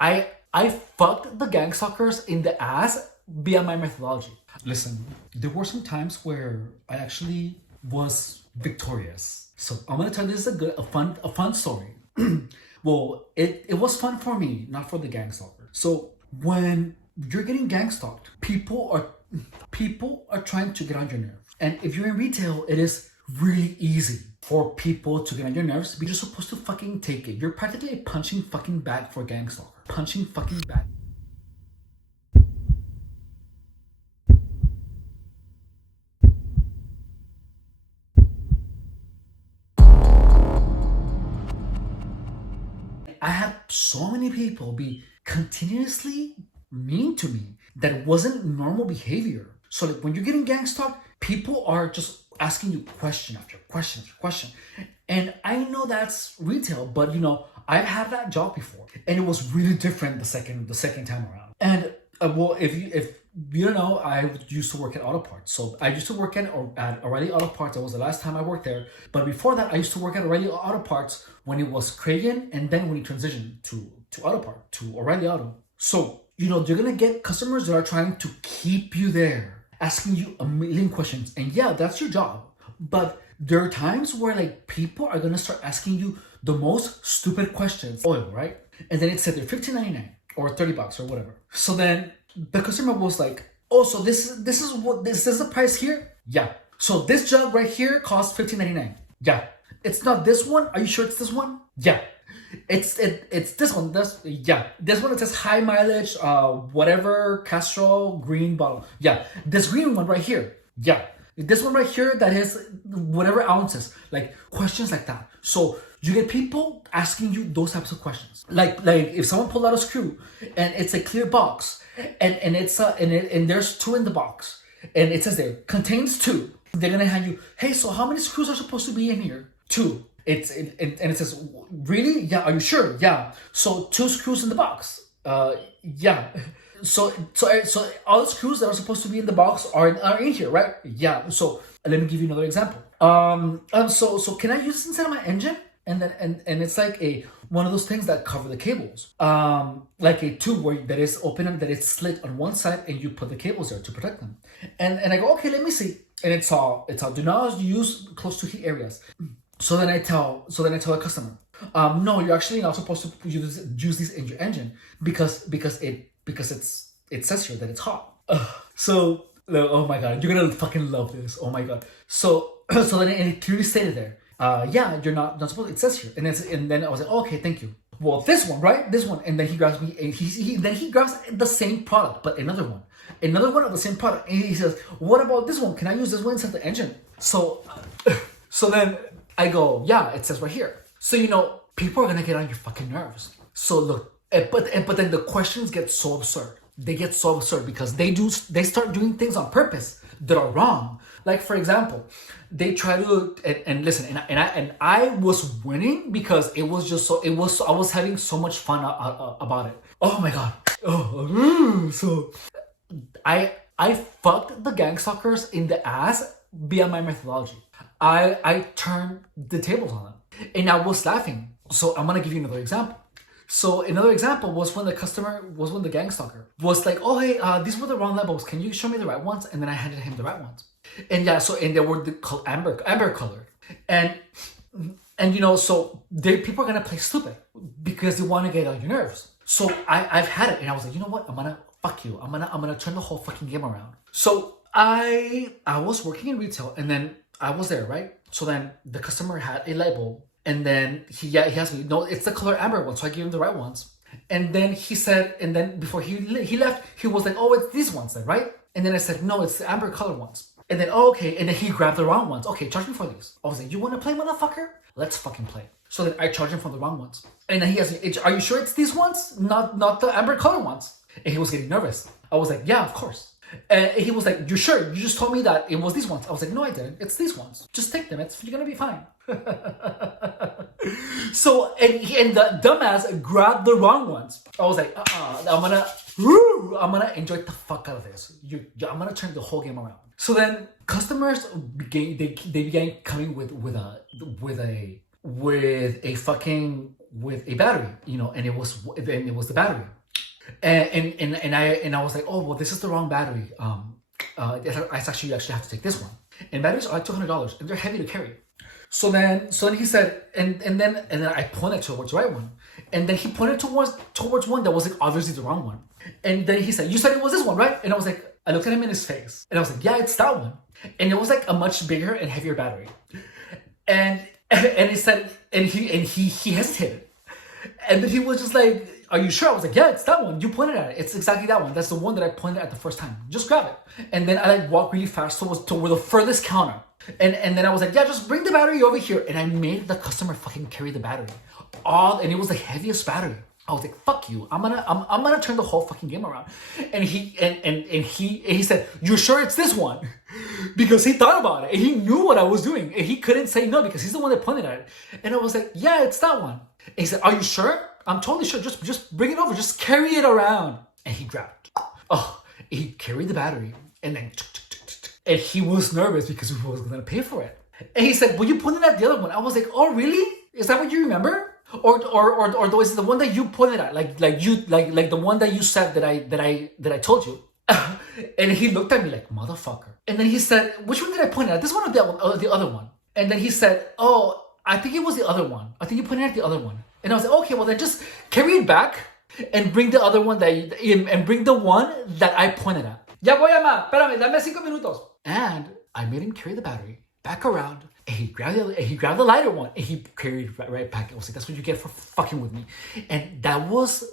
I fucked the GangStalkers in the ass via my methodology. Listen, there were some times where I actually was victorious. So I'm gonna tell you this is a fun story. Well, it was fun for me, not for the GangStalker. So when you're getting gangstalked, people are trying to get on your nerves. And if you're in retail, it is really easy for people to get on your nerves, but you're supposed to fucking take it. You're practically a punching fucking bag for gangstalker. Punching fucking bag. I had so many people be continuously mean to me that it wasn't normal behavior. So like when you're getting gangstalked, people are just asking you question after question after question. And I know that's retail, but I've had that job before, and it was really different the second time around. And well, if you don't know, I used to work at auto parts. So I used to work at O'Reilly Auto Parts. That was the last time I worked there. But before that, I used to work at O'Reilly Auto Parts when it was Cragen, and then when he transitioned to O'Reilly Auto. So you're gonna get customers that are trying to keep you there, asking you a million questions, and yeah, that's your job. But there are times where like people are gonna start asking you the most stupid questions. Oil, right? And then it said they're $15.99 or $30 or whatever. So then the customer was like, "Oh, so this is the price here? Yeah. So this jug right here costs $15.99. Yeah. It's not this one. Are you sure it's this one? Yeah. It's this one. This one it says high mileage, whatever Castrol green bottle. Yeah. This green one right here. Yeah. This one right here that is whatever ounces. Like questions like that. So you get people asking you those types of questions. Like if someone pulled out a screw and it's a clear box and it's and there's two in the box and it says there contains two. They're gonna hand you, hey, so how many screws are supposed to be in here? Two. And it says, really? Yeah. Are you sure? Yeah. So 2 screws in the box. Yeah. So all the screws that are supposed to be in the box are in here, right? Yeah. So let me give you another example. So can I use this inside of my engine? And then and it's like one of those things that cover the cables. Like a tube where that is open and that it's slit on one side, and you put the cables there to protect them. And I go, okay, let me see. And it's all do not use close to heat areas. So then I tell a customer, no, you're actually not supposed to use this in your engine because it says here that it's hot. So oh my god, you're gonna fucking love this. Oh my god. So then it clearly stated there, yeah, you're not supposed. It says here, and then I was like, oh, okay, thank you. Well, this one, right? This one, and then he grabs me, and he grabs the same product, but another one of the same product, and he says, what about this one? Can I use this one inside the engine? So then I go, yeah, it says right here. So people are gonna get on your fucking nerves. So look, but then the questions get so absurd. They get so absurd because they start doing things on purpose that are wrong. Like for example, they try to and listen, and I was winning because I was having so much fun about it. Oh my god. So I fucked the GangStalkers in the ass via my methodology. I turned the tables on them, and I was laughing. So I'm gonna give you another example. So another example was when the GangStalker was like, oh hey, these were the wrong levels. Can you show me the right ones? And then I handed him the right ones. And yeah, and they were called amber colored. And so people are gonna play stupid because they want to get on your nerves. So I've had it, and I was like, you know what? I'm gonna fuck you. I'm gonna turn the whole fucking game around. So I was working in retail, and then I was there, right? So then the customer had a light bulb, and then he asked me, no, it's the color amber one. So I gave him the right ones. And then he said, and then before he left, he was like, oh, it's these ones then, right? And then I said, no, it's the amber color ones. And then, oh, okay. And then he grabbed the wrong ones. Okay, charge me for these. I was like, you want to play, motherfucker? Let's fucking play. So then I charged him for the wrong ones. And then he asked me, are you sure it's these ones? Not the amber color ones? And he was getting nervous. I was like, yeah, of course. And he was like, you sure? You just told me that it was these ones. I was like, no, I didn't. It's these ones. Just take them. You're going to be fine. So, and the dumbass grabbed the wrong ones. I was like, I'm going to enjoy the fuck out of this. I'm going to turn the whole game around. So then customers began coming with a fucking with a battery, and it was the battery. And I was like, oh well, this is the wrong battery. It's actually you actually have to take this one. And batteries are like $200 and they're heavy to carry. So then he said, and then I pointed towards the right one, and then he pointed towards one that was like obviously the wrong one. And then he said, you said it was this one, right? And I was like, I looked at him in his face, and I was like, yeah, it's that one. And it was like a much bigger and heavier battery. And he said, and he hesitated, and then he was just like, are you sure? I was like, yeah, it's that one. You pointed at it. It's exactly that one. That's the one that I pointed at the first time. Just grab it. And then I like walked really fast toward the furthest counter. And then I was like, yeah, just bring the battery over here. And I made the customer fucking carry the battery. And it was the heaviest battery. I was like, fuck you. I'm gonna turn the whole fucking game around. And he said, you sure it's this one? Because he thought about it and he knew what I was doing. And he couldn't say no because he's the one that pointed at it. And I was like, yeah, it's that one. And he said, are you sure? I'm totally sure. Just bring it over. Just carry it around. And he grabbed it. Oh, he carried the battery. And then, and he was nervous because he was going to pay for it. And he said, well, you pointed at the other one. I was like, oh, really? Is that what you remember? Or is it the one that you pointed at? Like the one that you said that I told you. And he looked at me like, motherfucker. And then he said, which one did I point at? This one or that one? Or the other one? And then he said, oh, I think it was the other one. I think you pointed at the other one. And I was like, okay, well then just carry it back and bring the other one and bring the one that I pointed at. Ya voy, ama. Espérame, dame 5 minutos. And I made him carry the battery back around, and he grabbed the lighter one, and he carried it right back. I was like, that's what you get for fucking with me. And that was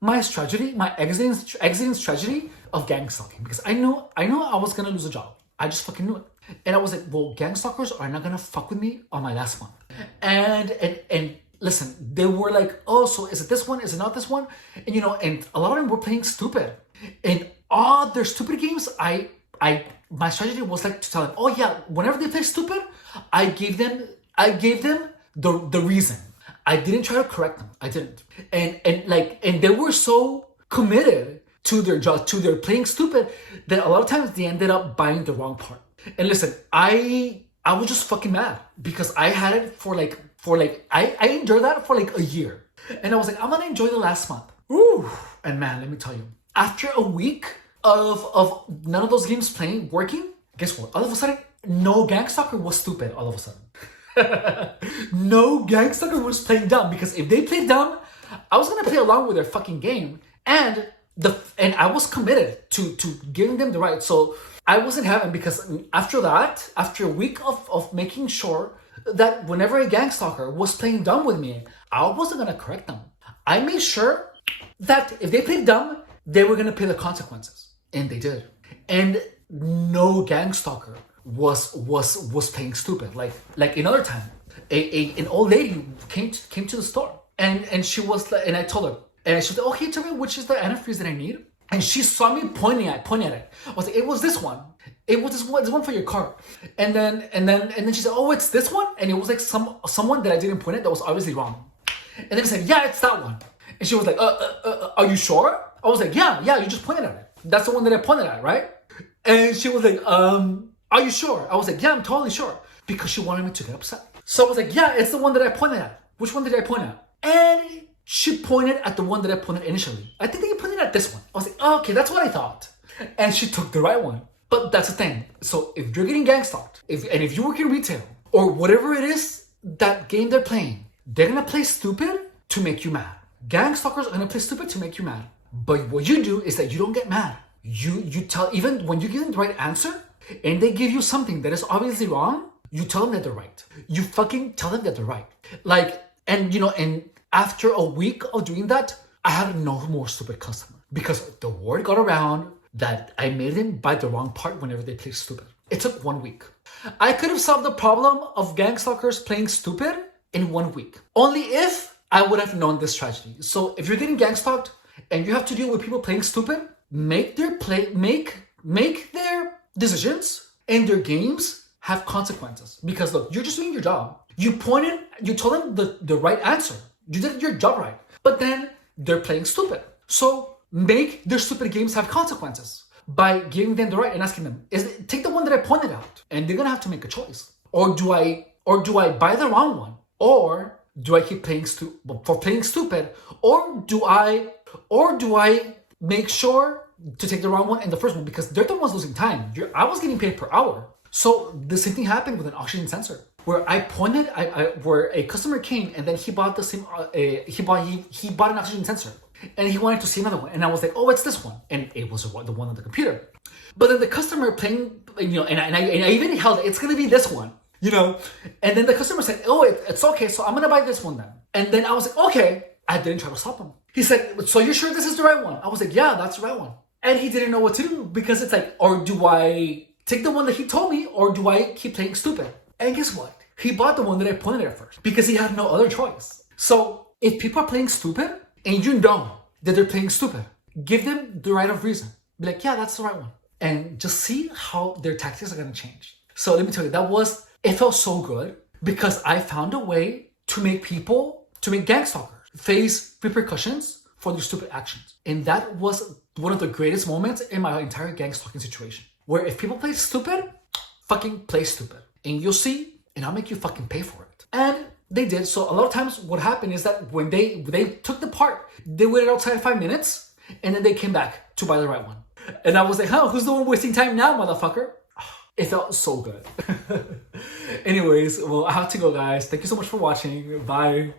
my strategy, my exiting strategy of gang stalking, because I knew I was gonna lose a job. I just fucking knew it. And I was like, well, gang stalkers are not gonna fuck with me on my last one. And listen, they were like, oh, so is it this one? Is it not this one? And and a lot of them were playing stupid. And all their stupid games, my strategy was like to tell them, oh yeah, whenever they play stupid, I gave them the reason. I didn't try to correct them. I didn't. And they were so committed to their job, to their playing stupid, that a lot of times they ended up buying the wrong part. And listen, I was just fucking mad because I had it for I enjoyed that for like a year. And I was like, I'm gonna enjoy the last month. Ooh. And man, let me tell you, after a week of none of those games working, guess what? All of a sudden, no GangStalker was stupid all of a sudden. No GangStalker was playing dumb, because if they played dumb, I was gonna play along with their fucking game, and I was committed to giving them the right. So I wasn't having, because after a week of making sure that whenever a GangStalker was playing dumb with me, I wasn't gonna correct them. I made sure that if they played dumb, they were gonna pay the consequences, and they did. And no GangStalker was playing stupid. Like another time, an old lady came to the store, and she was like, and I told her, and she was like, okay, tell me which is the antifreeze that I need. And she saw me pointing at it. I was like, it was this one. It was this one for your car. And then she said, oh, it's this one. And it was like someone that I didn't point at that was obviously wrong. And then I said, yeah, it's that one. And she was like, are you sure? I was like, yeah, you just pointed at it. That's the one that I pointed at, right? And she was like, are you sure? I was like, yeah, I'm totally sure. Because she wanted me to get upset. So I was like, yeah, it's the one that I pointed at. Which one did I point at? And she pointed at the one that I pointed initially. I think that you pointed at this one. I was like, oh, okay, that's what I thought. And she took the right one. But that's the thing. So if you're getting gang stalked, if you work in retail, or whatever it is, that game they're playing, they're gonna play stupid to make you mad. Gang stalkers are gonna play stupid to make you mad. But what you do is that you don't get mad. You tell, even when you give them the right answer, and they give you something that is obviously wrong, you tell them that they're right. You fucking tell them that they're right. And after a week of doing that, I had no more stupid customer, because the word got around that I made them buy the wrong part whenever they play stupid. It took 1 week. I could have solved the problem of gang stalkers playing stupid in 1 week, only if I would have known this strategy. So if you're getting gang stalked and you have to deal with people playing stupid, make their decisions and their games have consequences. Because look, you're just doing your job. You told them the right answer. You did your job right. But then they're playing stupid. So make their stupid games have consequences by giving them the right and asking them, take the one that I pointed out, and they're gonna have to make a choice. Or do I buy the wrong one? Or do I keep playing stupid, or do I make sure to take the wrong one and the first one, because they're the ones losing time. I was getting paid per hour. So the same thing happened with an oxygen sensor, where I pointed, where a customer came and then he bought the same, he bought an oxygen sensor, and he wanted to see another one, and I was like, oh, it's this one, and it was the one on the computer. But then the customer playing, and I even held it, it's gonna be this one, and then the customer said, oh, it's okay, so I'm gonna buy this one then. And then I was like, okay. I didn't try to stop him. He said, so you're sure this is the right one? I was like, yeah, that's the right one. And he didn't know what to do, because it's like, or do I take the one that he told me, or do I keep playing stupid? And guess what? He bought the one that I pointed at first, because he had no other choice. So if people are playing stupid and you know that they're playing stupid, give them the right of reason. Be like, yeah, that's the right one. And just see how their tactics are going to change. So let me tell you, it felt so good, because I found a way to make GangStalkers face repercussions for their stupid actions. And that was one of the greatest moments in my entire gang stalking situation. Where if people play stupid, fucking play stupid. And you'll see, and I'll make you fucking pay for it. And they did. So a lot of times what happened is that when they took the part, they waited outside 5 minutes, and then they came back to buy the right one. And I was like, who's the one wasting time now, motherfucker? It felt so good. Anyways, well, I have to go, guys. Thank you so much for watching. Bye.